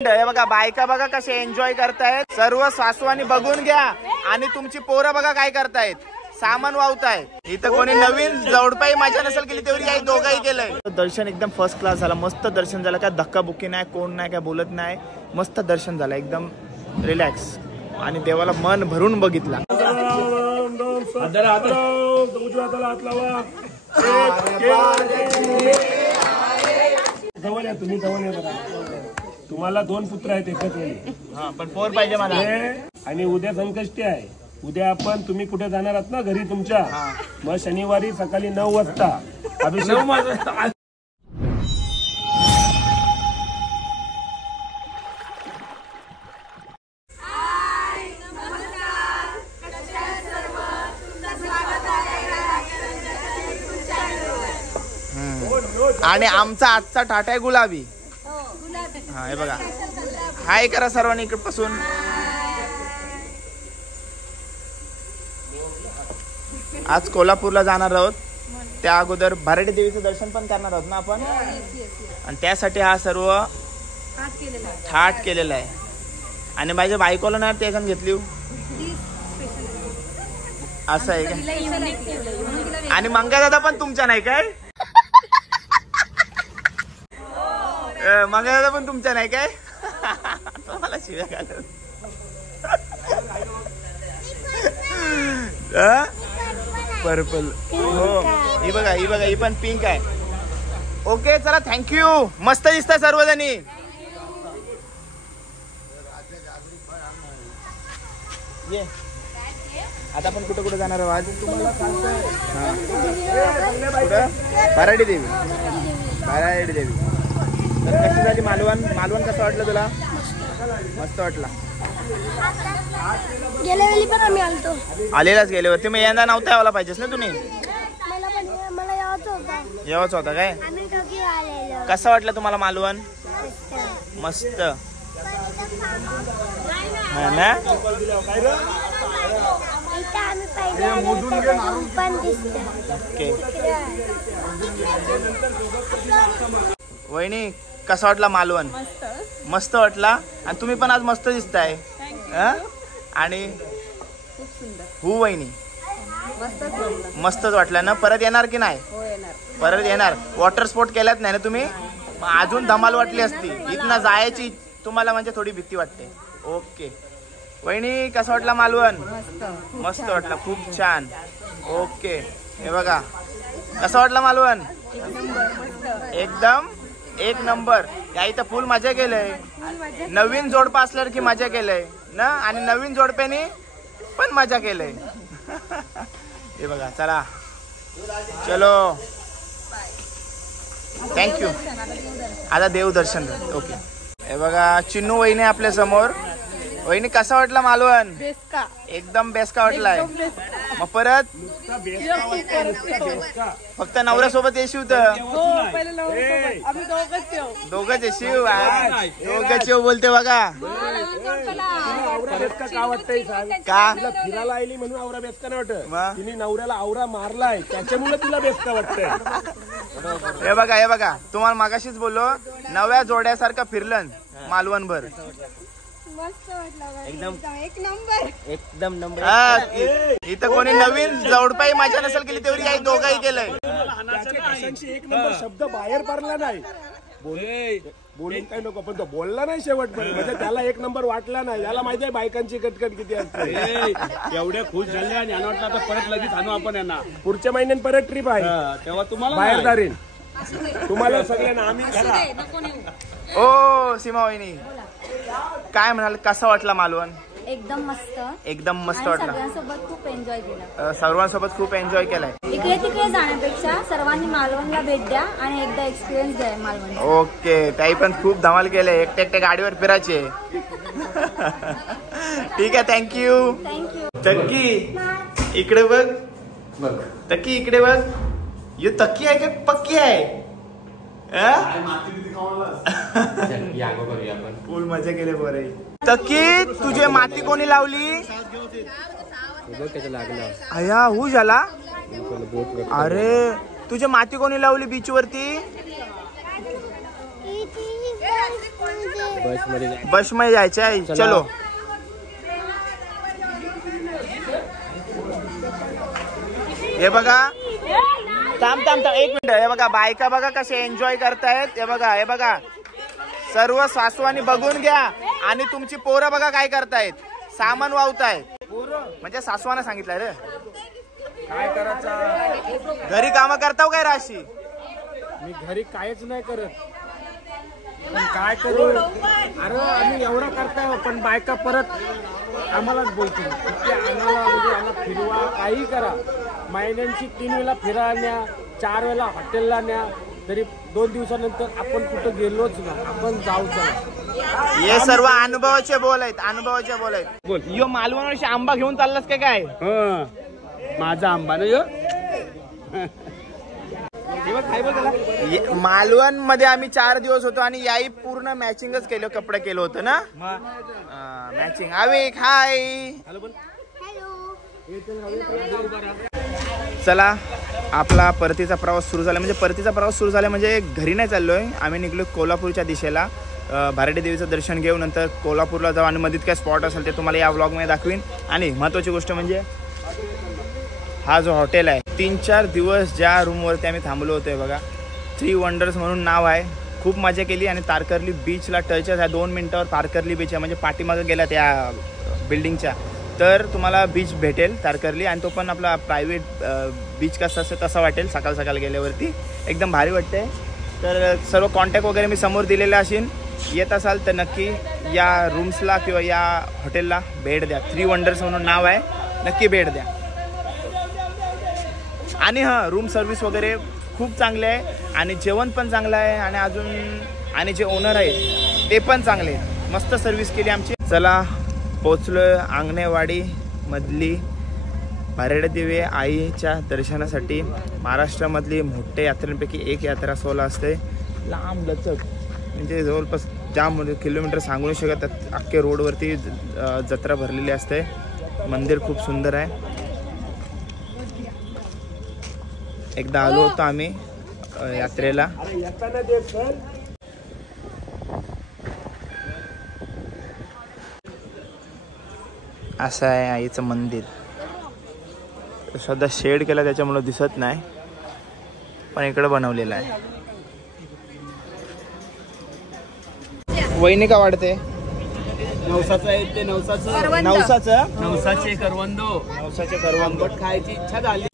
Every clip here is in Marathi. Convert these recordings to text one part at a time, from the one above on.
हे बघा बायका बघा कसे एन्जॉय करतायत, सर्व सासवानी बघून घ्या आणि तुमची पोरं बघा काय करतायत, सामान वावताय. इथं कोणी नवीन जोडपाई मजा नसेल केली तेवढी काही दोघंही केलंय. दर्शन एकदम फर्स्ट क्लास झाला, मस्त दर्शन झालं, काय धक्काबुक्की नाही, कोण नाही, काय बोलत नाही, मस्त दर्शन झालं, एकदम रिलॅक्स आणि देवाला मन भरून बघितला. तुम्हाला 2 पुत्र आहेत एकच वेळी. पण 4 पाहिजे मला. आणि उद्या संकष्टी आहे. उद्या आपण तुम्ही कुठे जाणार आहात ना घरी तुमच्या, मग शनिवारी सकाळी 9 वाजता अभिषेक. आणि आमचा आजचा टाटा आहे गुलाबी. हा हे बघा, हाय करा सर्वांनी इकडे पासून. आज कोल्हापूरला जाणार आहोत, त्या अगोदर भराडी देवीचं दर्शन पण करणार आहोत ना आपण, आणि त्यासाठी हा सर्व थाट केलेला आहे. आणि माझ्या बायकोला ना टेन्शन घेतली असं आहे का. आणि मंगा दादा पण तुमच्या नाही काय, मंगा दादा पण तुमच्या नाही काय, तुम्हाला शिव्या घालत. पर्पल हो, ही बघा ही बघा, ही पण पिंक आहे. ओके चला, थँक्यू. मस्त दिसतात सर्वजणी. ये आता आपण कुठं कुठं जाणार आहोत आज तुम्हाला सांगतोय. भराडी देवी, भराडी देवी. तर कशी झाली मालवण, मालवण कसं वाटलं तुला? मस्त वाटला. गेल्या वेळी पण आम्ही आलतो. आलेलाच गेले होते, मग यंदा नव्हता यायला पाहिजेस ना तुम्ही. मला यावाच होता. यावाच होता काय? कसं वाटलं तुम्हाला मालवण? मस्त ना. ओके वहिनी, कसा वाटला मालवण? मस्त वाटला. आणि तुम्ही पण आज मस्त दिसताय. आणि हो वहिनी, मस्तच वाटलं ना. परत येणार की नाही? परत येणार. वॉटर स्पोर्ट केलात नाही ना तुम्ही? अजून धमाल वाटली असती. इथनं जायची तुम्हाला म्हणजे थोडी भीती वाटते. ओके वहिनी, कसा वाटला मालवण? मस्त वाटला, खूप छान. ओके हे बघा, कसा वाटला मालवण? एकदम 1 नंबर. या इथं फुल मजा केलंय. नवीन जोडपा असल्यावर की मजा केलंय ना, आणि नवीन जोडप्याने पण मजा केलंय. हे बघा, चला चलो, थँक्यू. आता देवदर्शन. ओके हे बघा, चिन्नू वहिनी आपल्या समोर. वहिनी, कसा वाटला मालवण? एकदम बेस्ट का वाटलाय? मग परत फक्त नवऱ्यासोबत येशील तर दोघंच येशील. दोघंच येऊ बोलते बघा. का फिरायला आली म्हणून आवरा बेसका नाही वाटत, तिने नवऱ्याला आवरा मारलाय त्याच्यामुळे तिला बेसका वाटतंय. हे बघा, हे बघा, तुम्हाला मागाशीच बोललो, नव्या जोड्यासारखं फिरलं मालवण भर. एकदम 1 नंबर, एकदम नंबर. इथं कोणी नवीन जोडपाई मजा नसेल केली तेवढी काही दोघंही केलंय. 1 नंबर शब्द बाहेर पडला नाही. बोलून काही नको, पण तो बोलला नाही शेवटपर्यंत, म्हणजे त्याला 1 नंबर वाटला नाही. याला माहिती आहे बायकांची कटकट किती असते. एवढे खुश झाले आणि यांना वाटलं आता परत लगेच आणू आपण यांना. पुढच्या महिन्यात परत ट्रिप आहे, तेव्हा तुम्हाला बाहेर दारीन तुम्हाला सगळ्यांना आम्ही. ओ सीमा वहिनी, काय म्हणाल, कसा वाटला मालवण? एकदम मस्त, एकदम मस्त वाटला. सगळ्यांसोबत खूप एन्जॉय केला. सर्वांसोबत खूप एन्जॉय केलाय. इकडे तिकडे जाण्यापेक्षा सर्वांनी मालवणला भेट द्या आणि एकदा एक्सपिरियन्स द्या मालवण. ओके, ताई पण खूप धमाल केले. एकटे एकटे गाडीवर फिरायचे. ठीक आहे, थँक्यू. तक्की इकडे बघ, तक्की इकडे बघ. ये तक्की आहे का पक्की आहे? फुल मजा केले बरे. तक्की, तुझे माती कोणी लावली? अया हू झाला. अरे तुझे माती कोणी लावली बीच वरती? बस मध्ये जायचं आहे. चलो हे बघा, थांब थांब थांब एक मिनिट. हे बघा बायका बघा कसे एन्जॉय करतायत. हे बघा सर्व सासवानी बघून घ्या. आणि तुमची पोरं बघा काय करतायत, सामान वावतायत. म्हणजे सासवानं सांगितलंय रे काय करायचं. घरी काम करताव काय राशी. मी घरी काहीच नाही करत, पण काय करू. अरे आम्ही एवढं करताय पण बायका परत आम्हालाच बोलतील की आम्हाला म्हणजे आम्हाला फिरवा, काही करा. महिन्यांची 3 वेळा फिरायला न्या, 4 वेळा हॉटेलला न्या, तरी 2 दिवसानंतर आपण कुठं गेलोच ना, आपण जाऊ चला. हे सर्व अनुभवाचे बोल आहेत, अनुभवाचे बोल आहेत. यो मालवण आंबा घेऊन चाललास काय. माझा आंबा ना यो. मालवण मध्ये आम्ही 4 दिवस होतो आणि याही पूर्ण मॅचिंगच केलं, कपडे केलं होतं ना मॅचिंग. अविक हाय. चला आपला परतीचा प्रवास सुरू झाला. म्हणजे परतीचा प्रवास सुरू झाला म्हणजे घरी नाही चाललोय आम्ही, निघलो कोल्हापूरच्या दिशेला. भारडी देवीचं दर्शन घेऊ, नंतर कोल्हापूरला जाऊ आणि मध्येच काय स्पॉट असेल ते तुम्हाला या व्लॉगमध्ये दाखवीन. आणि महत्त्वाची गोष्ट म्हणजे हा जो हॉटेल आहे, 3-4 दिवस ज्या रूमवरती आम्ही थांबलो होतो बघा, 3 वंडर्स म्हणून नाव आहे. खूप मजा केली आणि तारकर्ली बीचला टचच आहे. 2 मिनिटावर तारकर्ली बीच आहे. म्हणजे पाठीमागे गेला त्या बिल्डिंगच्या तर तुम्हाला बीच भेटेल तारकर्ली. आणि तो पण आपला प्रायव्हेट बीच कसा असतं तसा वाटेल. सकाळ सकाळ गेल्यावरती एकदम भारी वाटते. तर सर्व कॉन्टॅक्ट वगैरे मी समोर दिलेला असेल. येत असाल तर नक्की या रूम्सला किंवा या हॉटेलला भेट द्या. 3 वंडर्स म्हणून नाव आहे, नक्की भेट द्या. आणि हां, रूम सर्व्हिस वगैरे खूप चांगले आहे आणि जेवण पण चांगलं आहे. आणि अजून आणि जे ओनर आहेत ते पण चांगले आहेत. मस्त सर्व्हिस केली आमची. चला पोचलो आंगणेवाडी मधली भारडी देवी आईच्या दर्शनासाठी. महाराष्ट्रामधली मोठ्या यात्रेपैकी एक यात्रा सोहळा असते. लांब लचक म्हणजे जवळपास जाम किलोमीटर सांगू नाही शकत. अख्खे रोडवरती जत्रा भरलेली असते. मंदिर खूप सुंदर आहे. एकदा आलो होतो आम्ही यात्रेला. असं आहे आईचं मंदिर. सध्या शेड केला त्याच्यामुळे दिसत नाही, पण इकडे बनवलेलं आहे. वहिनी का वाढते. नवसाचं आहे ते, नवसाचं नवसाचे करवंदो, नवसाचे करवंद खायची इच्छा झाली.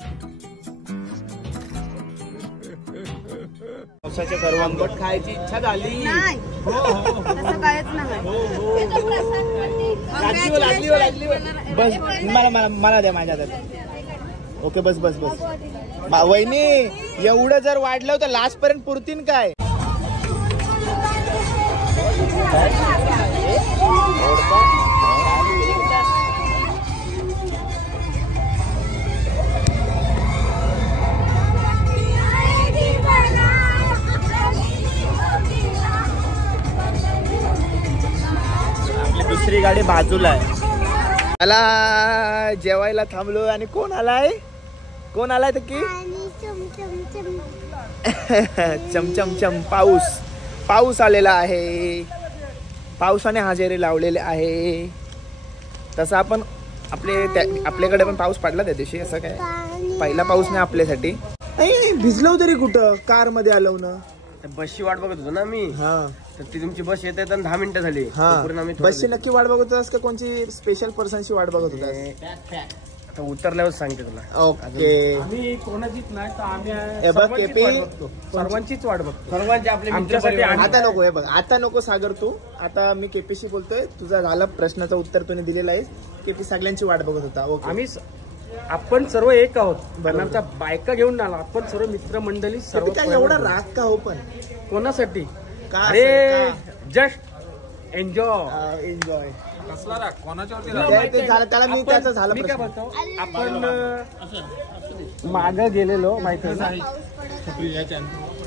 नवसाचे करवंद खायची इच्छा झाली. बस मला द्या माझ्या हातात. ओके बस बस बस. वहिनी एवढं जर वाढलं तर लास्ट पर्यंत पुरतीन काय. दुसरी गाडी बाजूला आहे. मला जेवायला थांबलो आणि कोण आलाय तर की चमचम पाऊस आलेला आहे. पावसाने हजेरी लावलेले आहे. तसं आपण आपल्याकडे पण पाऊस पडला त्या दिवशी. असं काय पहिला पाऊस नाही आपल्यासाठी. भिजलो तरी कुठं, कार मध्ये आलो ना. बसची वाट बघत होतो ना मी. तर ती तुमची बस येत आहे 10 मिनिटं झाली. बसची नक्की वाट बघत होतास का कोणची स्पेशल पर्सनची वाट बघत होतास. आता उतरल्यावर सांगते तुला. ओके. आम्ही कोणाचीच नाही तर आम्ही सर्वांचीच वाट बघतो. सर्वांची आपले आमच्यासाठी. आता नको. हे बघ आता नको सागर तू. आता मी केपीशी बोलतोय. तुझा झाला प्रश्नाचं उत्तर तुम्ही दिलेलं आहे. केपी सगळ्यांची वाट बघत होता. ओके. आपण सर्व एक आहोत. आमच्या बायका घेऊन आला. आपण सर्व मित्रमंडळी सर्व. एवढा राग का हो पण कोणासाठी. अरे जस्ट एन्जॉय. कसला राग कोणाच्यावरती. त्याला मी त्याचा झाला. मी काय बोलतो, आपण मागं गेलेलो माहिती आहे.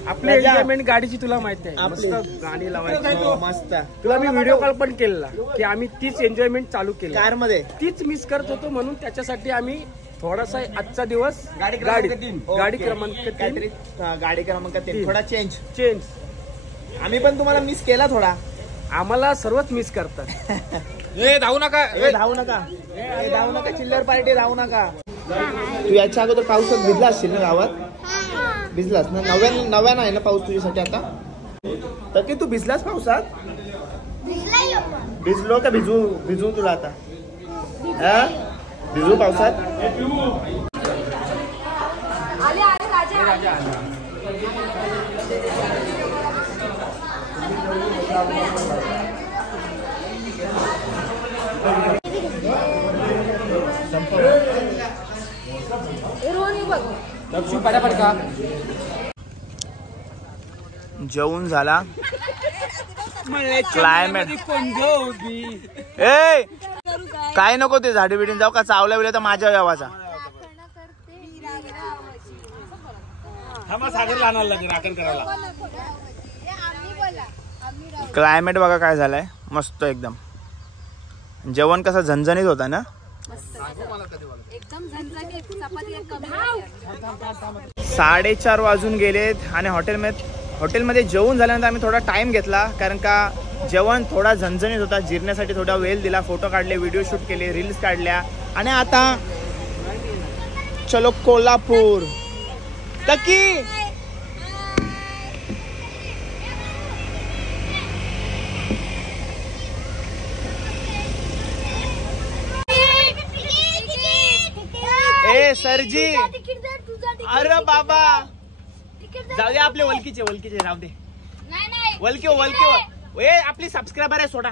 आपली एन्जॉयमेंट गाडीची तुला माहिती आहे. मस्त गाणी लावायची मस्त. तुला मी व्हिडिओ कॉल पण केलेला की आम्ही तीच एन्जॉयमेंट चालू केली कार मध्ये. तीच मिस करत होतो. म्हणून त्याच्यासाठी आम्ही थोडासा आजचा दिवस गाडी क्रमांक 3 गाडी क्रमांक 3 थोडा चेंज. चेंज आम्ही पण तुम्हाला मिस केला थोडा. आम्हाला सर्वच मिस करतात. धावू नका धावू नका चिल्लर पार्टी धावू नका. तू याच्या अगोदर पावसात भिजला असशील ना गावात? भिजलास ना? नव्यानं आहे ना पाऊस तुझ्यासाठी आता? तर की तू भिजलास पावसात? भिजलो का भिजू तुला आता? भिजू पावसात? जेवून झाला. क्लायमेट काय नको ते झाडी बिडीन जाऊ का? चावल्या बिवल्या तर माझ्या गावाचा. क्लायमेट बघा काय झालंय, मस्त एकदम. जेवण कसं झणझणीत होता ना? 4:30 वाजून गेलेत आणि हॉटेलमध्ये जेवून झाल्यानंतर आम्ही थोडा टाइम घेतला, कारण का जेवण थोडा झणझणीत होता. जिरण्यासाठी थोडा वेळ दिला. फोटो काढले, व्हिडिओ शूट केले, रील्स काढल्या. आणि आता चलो कोल्हापूर. तकी ए सरजी, अरे बाबा जाऊ दे, आपले वलकीचे जाऊ दे. वलकी ए आपली सबस्क्रायबर आहे सोडा,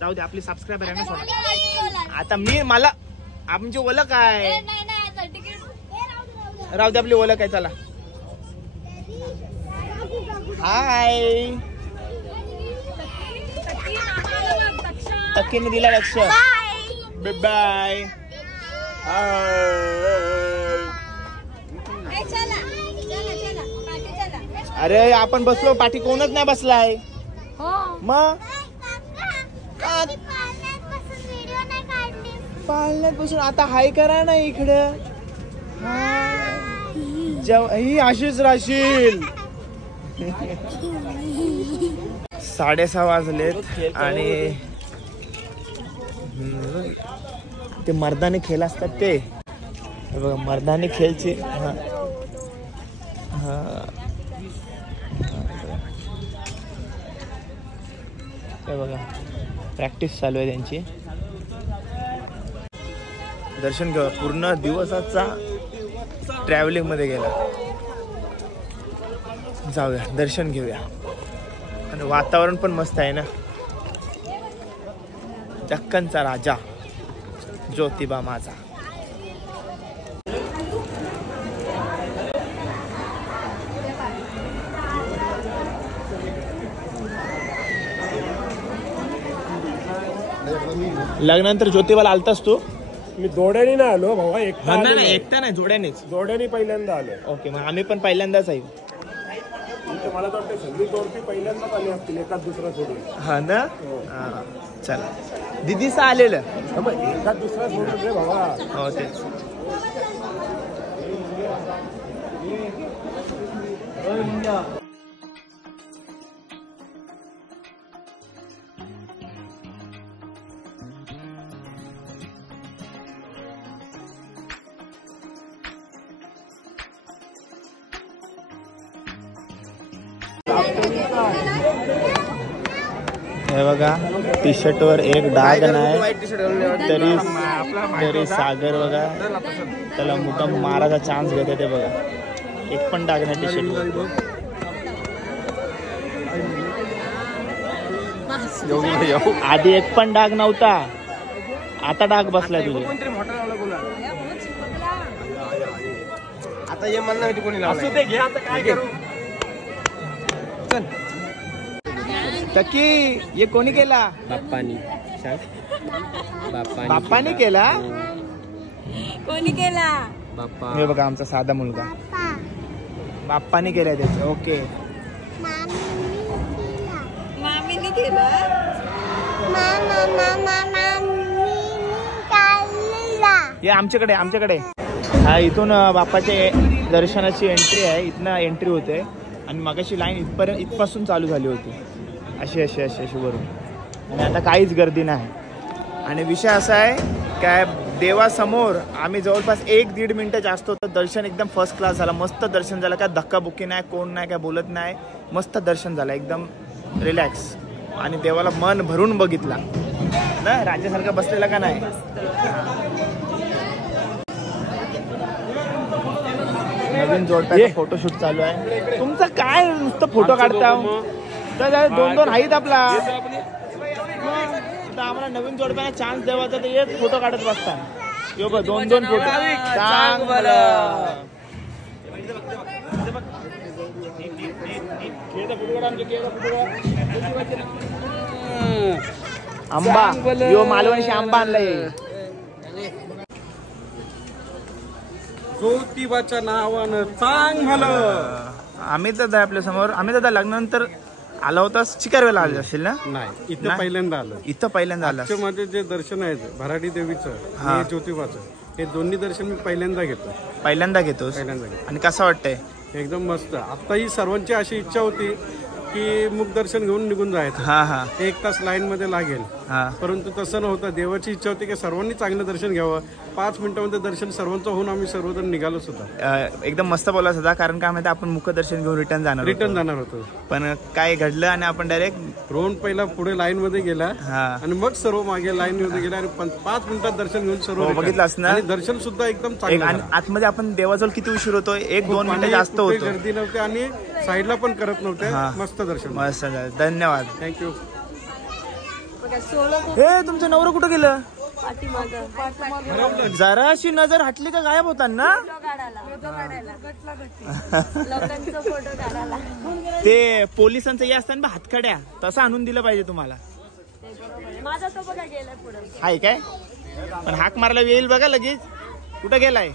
जाऊ दे, आपली सबस्क्रायबर आहे ना सोडा. आता मला आमची ओळख आहे, राहू दे, आपली ओळख आहे. चला हाय. तक्कीने दिला लक्ष. बाय. अरे आपण बसलो, पाठी कोणच नाही बसलाय. मग पाळण्यात बसून आता हाय करा ना इकडं. ही अशीच राहशील. 6:30 वाजलेत आणि ते मर्दानी खेळ असतात ते बघा, मर्दानी खेळचे. बघा प्रॅक्टिस चालू आहे त्यांची. दर्शन घेऊ. पूर्ण दिवसाचा ट्रॅव्हलिंग मध्ये गेला. जाऊया दर्शन घेऊया. आणि वातावरण पण मस्त आहे ना. दक्कनचा राजा ज्योतिबा माझा. लग्नानंतर ज्योतिबाला आलतास तू? मी जोड्याने नाही आलो भावा, एकटा नाही, जोड्यानेच. जोड्याने पहिल्यांदा आलो. ओके, मग आम्ही पण पहिल्यांदाच आहे. मला वाटतं सगळी जोडपी पहिल्यांदाच आली असतील, एकाच दुसरा सोडून. हा ना. चला दिदीचं आलेलं, एकाच दुसरा सोडून रे भावा. हो तेच. हे बघा, टी शर्ट वर एक डाग नाही तरी सागर बघा त्याला मुद्दाम मारायचा चान्स घेते. ते बघा, एक पण डाग नाही टी शर्ट वर. आधी एक पण डाग नव्हता, आता डाग बसलाय तुझे. आता हे म्हणणं होती कोणी असू दे, घे आता काय करू. तकी ये कोणी केला? बाप्पानी केला. कोणी केला? हे बघा आमचा साधा मुलगा, बाप्पानी केलाय त्याचं. ओके, मामीने केलं. ये आमच्याकडे. हा इथून बाप्पाच्या दर्शनाची एंट्री आहे. इथनं एंट्री होते आणि मगाशी लाईन इथपासून चालू झाली होती. अशी वरून. आणि आता काहीच गर्दी नाही. आणि विषय असा आहे काय, देवासमोर आम्ही जवळपास 1-1.5 मिनटं जास्त होतं. दर्शन एकदम फर्स्ट क्लास झालं, मस्त दर्शन झालं. काय धक्काबुक्की नाही, कोण नाही, काय बोलत नाही, मस्त दर्शन झालं, एकदम रिलॅक्स. आणि देवाला मन भरून बघितला ना, राज्यासारखं बसलेला का नाही. नवीन जोडप्याचा फोटोशूट चालू आहे. तुमचं काय नुसतं फोटो काढता, 2-2 आहेत आपला. आम्हाला नवीन जोडप्याला चान्स द्यावाचा तर येत फोटो काढत बसता. यो बघ 2-2 फोटो. आंबा यो मालवणशी आंबा आणलाय. ज्योतिबाच्या नावानं चांग भलं. आम्ही तर आपल्या समोर, आम्ही तर लग्नानंतर आला होता, चिकारवेला आले असेल ना. नाही, इथं पहिल्यांदा आलं. इथं पहिल्यांदा आला. मध्ये जे दर्शन आहे भराडी देवीचं आणि ज्योतिबाचं, हे दोन्ही दर्शन मी पहिल्यांदा घेतो. पहिल्यांदा घेतोस. आणि कसं वाटतंय? एकदम मस्त. आताही सर्वांची अशी इच्छा होती की मुख दर्शन घेऊन निघून जायचं. 1 तास लाईन मध्ये लागेल, परंतु तसं नव्हतं. देवाची इच्छा होती की सर्वांनी चांगलं दर्शन घ्यावं. 5 मिनिटांमध्ये दर्शन सर्वांचं होऊन आम्ही सर्वजण निघालो सुद्धा. एकदम मस्त बोलला होता. कारण काय माहिती, आपण मुखदर्शन घेऊन रिटर्न जाणार होतो. पण काय घडलं आणि आपण डायरेक्ट रोहन पहिला पुढे लाईन मध्ये गेला आणि मग सर्व मागे लाईन मध्ये गेला आणि 5 मिनिटात दर्शन घेऊन सर्व बघितलं ना. आणि दर्शन सुद्धा एकदम चांगलं. आणि आतमध्ये आपण देवाजवळ किती उशीर होतो, 1-2 मिनिटं जास्त होतो. गर्दी नव्हती आणि साईडला पण करत नव्हते. मस्त दर्शन. मस्त. धन्यवाद. थँक्यू. हे तुमचं नवरं कुठं गेलं? जराशी नजर हटली का गायब होता ना. ते पोलिसांचं हे असतं ना हातकड्या, तसं आणून दिलं पाहिजे तुम्हाला. हाय काय, पण हाक मारला येईल बघा लगेच. कुठं गेलाय?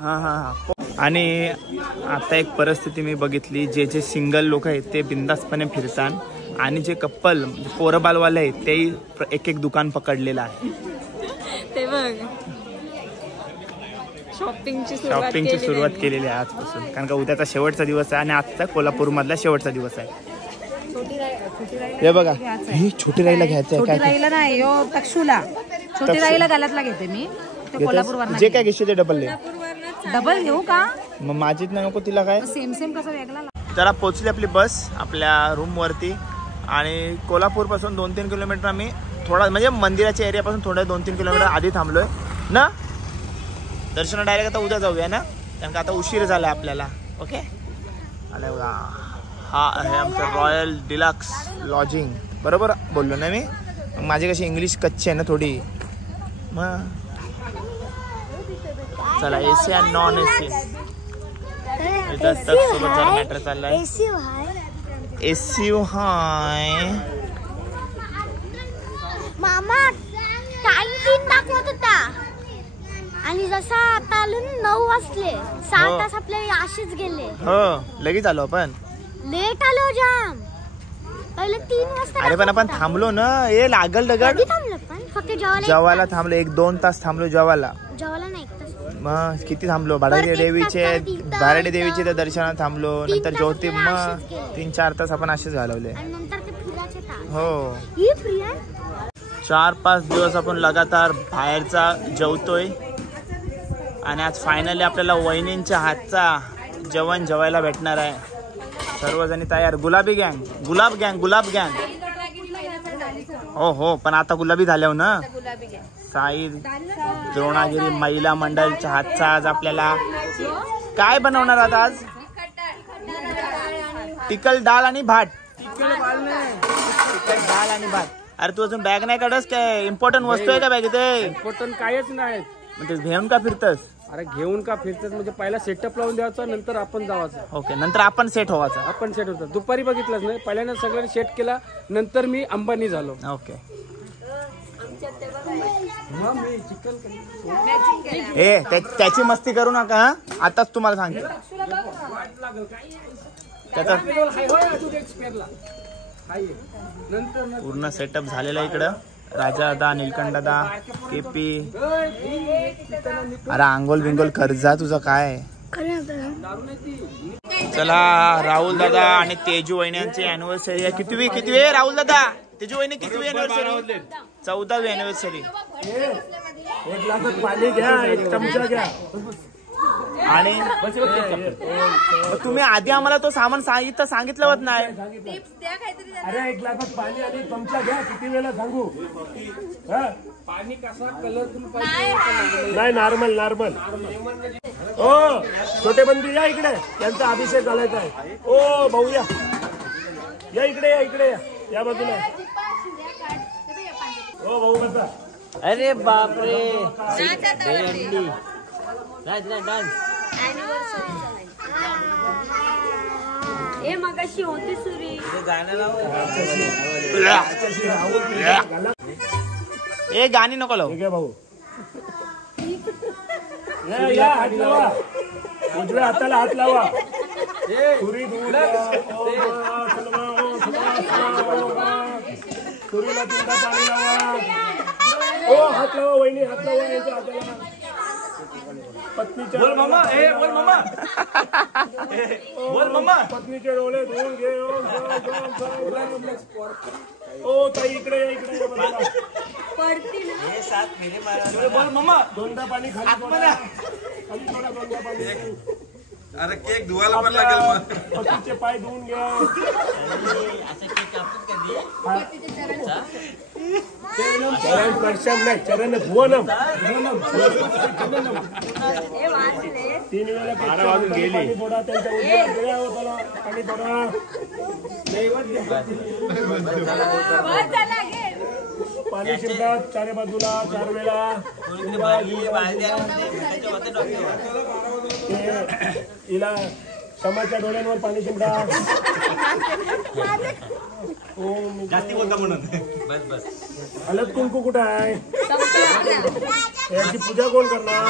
हा. आणि आता एक परिस्थिती मी बघितली, जे सिंगल लोक आहेत ते बिंदासपणे फिरतात आणि जे कप्पल पोरबालवाले आहेत ते एक दुकान पकडलेलं आहे. ते बघ, शॉपिंगची सुरुवात केलेली आहे आजपासून. कारण का उद्याचा शेवटचा दिवस आहे आणि आजचा कोल्हापूर मधला शेवटचा दिवस आहे. हे बघा, ही छोटी राईला घ्यायचं. छोटी राईला नाही, तक्षुला. छोटी राईला गळ्यातला घेते मी. कोल्हापूर जे काय घेशील ते डबल घेऊ का? मग माझीच नको तिला काय. सेम कसं वेगळा. जरा पोचली आपली बस आपल्या रूम वरती. आणि कोल्हापूर पासून 2-3 किलोमीटर आम्ही थोडा, म्हणजे मंदिराच्या एरियापासून थोडं 2-3 किलोमीटर आधी थांबलोय ना. दर्शन डायरेक्ट आता उद्या जाऊया ना, कारण का आता उशीर झाला आपल्याला. ओके. आला बघा, हा आहे आमचं रॉयल डिलक्स लॉजिंग. बरोबर बोललो ना मी? माझी कशी इंग्लिश कच्ची आहे ना थोडी. मग चला, एसी आणि नॉन एसी सोबत जरा मॅटर चाललाय. एसी हाय मामा, टाइम 3 दाखवत होता आणि जसा आता आलो 9 वाजले. 7 तास आपले असेच गेले. हो, लगेच आलो आपण. लेट आलो जाम. पहिले 3 वाजता. अरे पण आपण थांबलो ना. हे लागल दगड. थांबलो पण फक्त जेवायला थांबलो. 1-2 तास थांबलो जेवायला. नाही 1 तास. मग किती थांबलो? भराडी देवीचे दर्शनात थांबलो. नंतर ज्योती. मग 3-4 तास आपण असेच घालवले. हो, 4-5 दिवस आपण लगातार बाहेरचा जेवतोय. आणि आज फायनली आपल्याला वहिनींच्या हातचा जेवण जेवायला भेटणार आहे. सर्वजणी तयार. गुलाब गँग. हो, पण आता गुलाबी झाल्यावर ना. साई द्रोणागिरी महिला मंडळच्या हातचा आज आपल्याला काय बनवणार आहात आज? टिकल डाळ आणि भात. अरे तू अजून बॅग नाही काढस काय? इम्पॉर्टंट वस्तू आहे का बॅगेत? इम्पॉर्टंट कायच नाही. म्हणजे घेऊन का फिरतस? अरे घेऊन का फिरतस म्हणजे पहिला सेटअप लावून द्यायचा, नंतर आपण जावायचं. ओके, नंतर आपण सेट व्हायचं. आपण सेट होतो. दुपारी बघितलंच नाही, पहिल्यांदा सगळ्यांनी सेट केला, नंतर मी अंबानी झालो. ओके. ए त्याची मस्ती करू नका. आताच तुम्हाला सांगतो. त्याचा पूर्ण सेटअप झालेला इकडं. राजादा, नीलकंठदा, केपी. अरे आंघोल बिंगोल कर जा. तुझं काय चला राहुल दादा आणि तेजू वहिन्यांची अॅनिव्हर्सरी आहे. कितवी आहे राहुल दादा? तेजू वहिनी कितवी अॅनिव्हर्सरी? 14वी अॅनिव्हर्सरी. एक ग्लासात पाणी घ्या, एक चमचा घ्या. आणि तुम्ही आधी आम्हाला तो सामान सांगितलं होत नाही. अरे एक ग्लासात पाणी आणि चमचा घ्या. किती वेळा सांगू? पाणी कसा कलरफुल पाहिजे? नाही, नॉर्मल. ओ छोटे बंदी या इकडे, त्यांचा अभिषेक घालायचा आहे. ओ भाऊ या इकडे या बाजूला. ओ भाऊ बसा. अरे बापरे. ए मगाशी होती सुरी. ए गाणी नको लावू. ठीक आहे भाऊ. या हात लावा, उजव्या हाताला हात लावा. सुरी सुरीला 3दा पाणी लावा. ओ हात लावा वहिनी, हात लावा यांच्या हाताला. पत्नीच्या पत्नीचे डोळे धुवून घे. ओ ताई इकडे या बाजूला. 2दा पाणी खाली सोडा. 2दा पाणी. अरे केक धुवायला पण लागेल मग. पतीचे पाय धुवून घ्या. चरण स्पर्शम नाही, चरण भुवनम. 3 वेळा पाणी फोडा. त्यांच्या उजव्या पाणी फोडा. पाणी शिंपडा चारी बाजूला 4 वेळा. हिला समाच्या डोळ्यांवर पाणी शिंपडा. जास्ती बोलता म्हणून. हळद कुंकू कुठं आहे? याची पूजा कोण करणार?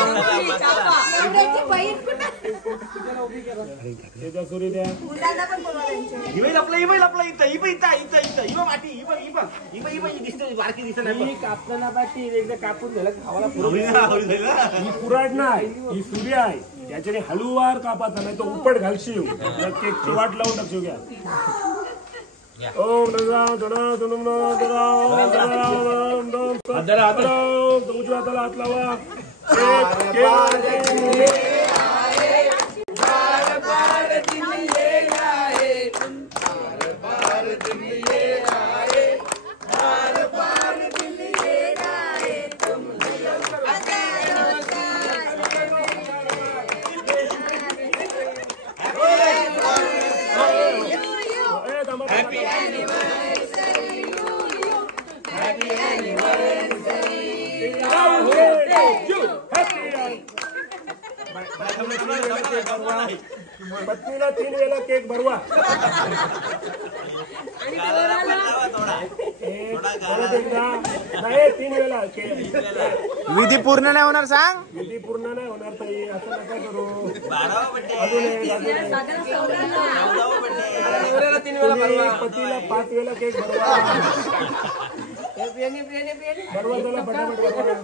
त्याच्या सुरी द्या. कापताना पाठी एकदा कापून झालं खावाला. ही कुऱ्हाड नाही, ही सुरी आहे. त्याच्याने हळूवार कापाचा, नाही तो उपट घालशील. केकची वाट लावून टाकशील. घ्या. ओम उजव्या हाताला हात लावा. पत्नीला 3 वेळा केक भरवा. नाही 3 वेळा केक. विधी पूर्ण नाही होणार सांग. विधी पूर्ण नाही होणार ताई, असं नका करू. पतीला 5 वेळा केक भरवा. बरोबर त्याला फटाफट बरोबर.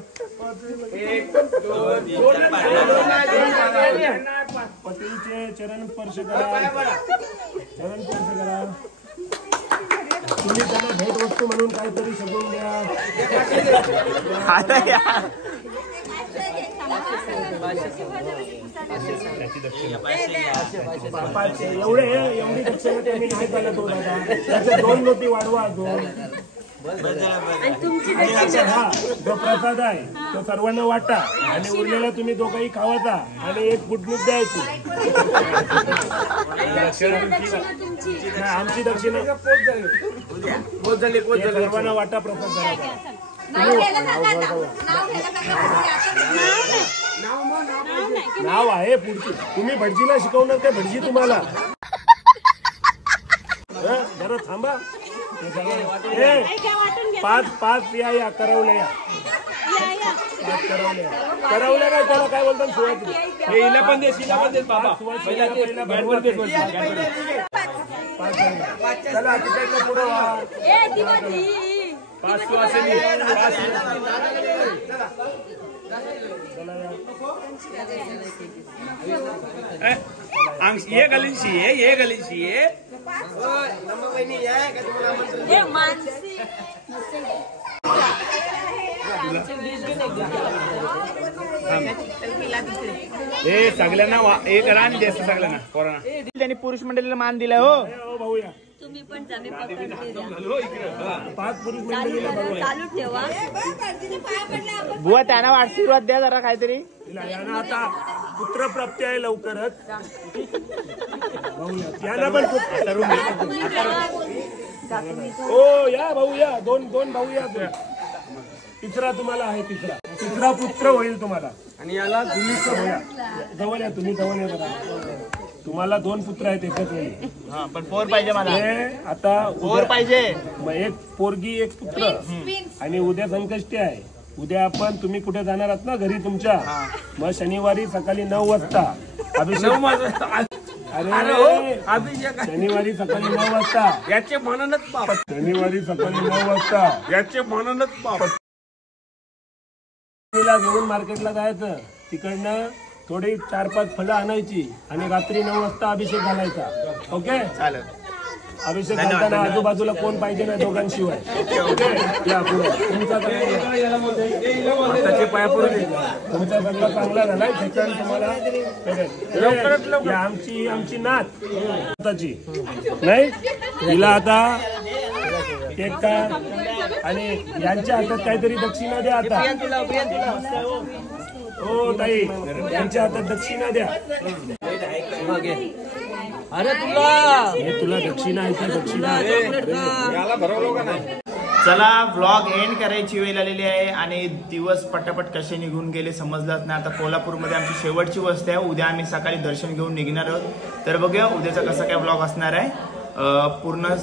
पतीचे चरण स्पर्श करा. तुम्ही त्यांना भेट वस्तू म्हणून काहीतरी सजवून द्या. एवढी दक्षिणा त्यांनी नाही चालत होत. त्याच्या 2 रोटी वाढवा अजून. आणि आता हा जो प्रसाद आहे तो सर्वांना वाटा. आणि उरलेला तुम्ही दोघंही खावाचा आणि एक गुटमुट द्यायची. आमची दक्षिणा सर्वांना वाटा प्रसाद करायचा. नाव आहे पुढची. तुम्ही भटजीला शिकवणार ते भटजी तुम्हाला. जरा थांबा. 5 या करवल्या. करवल्या नाही त्याला काय बोलतात सुवासिनी. हिला पण देस बाबा. चला तिकडनं पुढं व्हा. 5 सुवासिनी. चला ये गलीशी आहे ये गलीशी आहे हे सगळ्यांना एक करा आणि जास्त सगळ्यांना कोरोना त्यांनी पुरुष मंडळीला मान दिलाय हो भाऊया तुम्ही पण जा, मी पकडते द्या. 5 पुरुष मंडळीला चालू ठेवा. बुवा त्यांना आशीर्वाद द्या जरा काहीतरी. यांना आता पुत्र प्राप्ती आहे लवकरच. यांना पण हो या भाऊ या दोन भाऊ या. तिसरा तुम्हाला आहे तिसरा पुत्र होईल तुम्हाला. आणि याला जवळ या तुम्ही जवळ या जरा. तुम्हाला 2 पुत्र आहेत एकच वेळी. हा पण 4 पाहिजे मला. आता 4 पाहिजे. मग एक पोरगी एक पुत्र. आणि उद्या संकष्टी आहे. उद्या आपण तुम्ही कुठे जाणार आहात ना घरी तुमच्या. मग शनिवारी सकाळी 9 वाजता अभिषेक. अरे शनिवारी सकाळी 9 वाजता याचे म्हणूनच बाप. शनिवारी सकाळी 9 वाजता याचे म्हणूनच बाप. घेऊन मार्केटला जायचं. तिकडनं थोडी 4-5 फळं आणायची आणि रात्री 9 वाजता अभिषेक घालायचा. ओके चालेल. अभिषेक घालताना आजूबाजूला कोण पाहिजे नाही दोघांशिवाय. ओके या पुढे तुमचा पाया पुढे तुमचा सगळा चांगला झालाय. ठिकाण तुम्हाला आमची नात स्वतःची नाही. तिला आता केक का आणि यांच्या हातात काहीतरी दक्षिणा द्या. आता हो ताई यांच्या हातात दक्षिणा द्या. अरे तुला दक्षिणा आहे दक्षिणा. चला व्लॉग एंड करायची वेळ आलेली आहे आणि दिवस पटापट कसे निघून गेले समजलाच नाही. आता कोल्हापूरमध्ये आमची शेवटची वस्ती आहे. उद्या आम्ही सकाळी दर्शन घेऊन निघणार आहोत. तर बघूया उद्याचा कसा काय व्लॉग असणार आहे. पूर्ण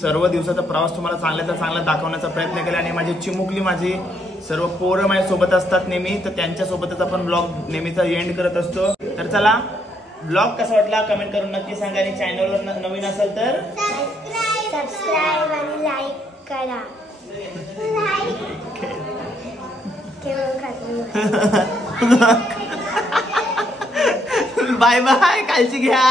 सर्व दिवसाचा प्रवास तुम्हाला चांगल्याचा चांगला दाखवण्याचा प्रयत्न केला. आणि माझी चिमुकली माझी सर्व पोरं माझ्या सोबत असतात नेहमी. तर त्यांच्यासोबतच आपण व्लॉग नेहमीचा एंड करत असतो. तर चला व्लॉग कसा वाटला कमेंट करून नक्की सांगा. आणि चॅनलवर नवीन असेल तर सबस्क्राईब आणि लाईक करा. बाय बाय काळजी घ्या.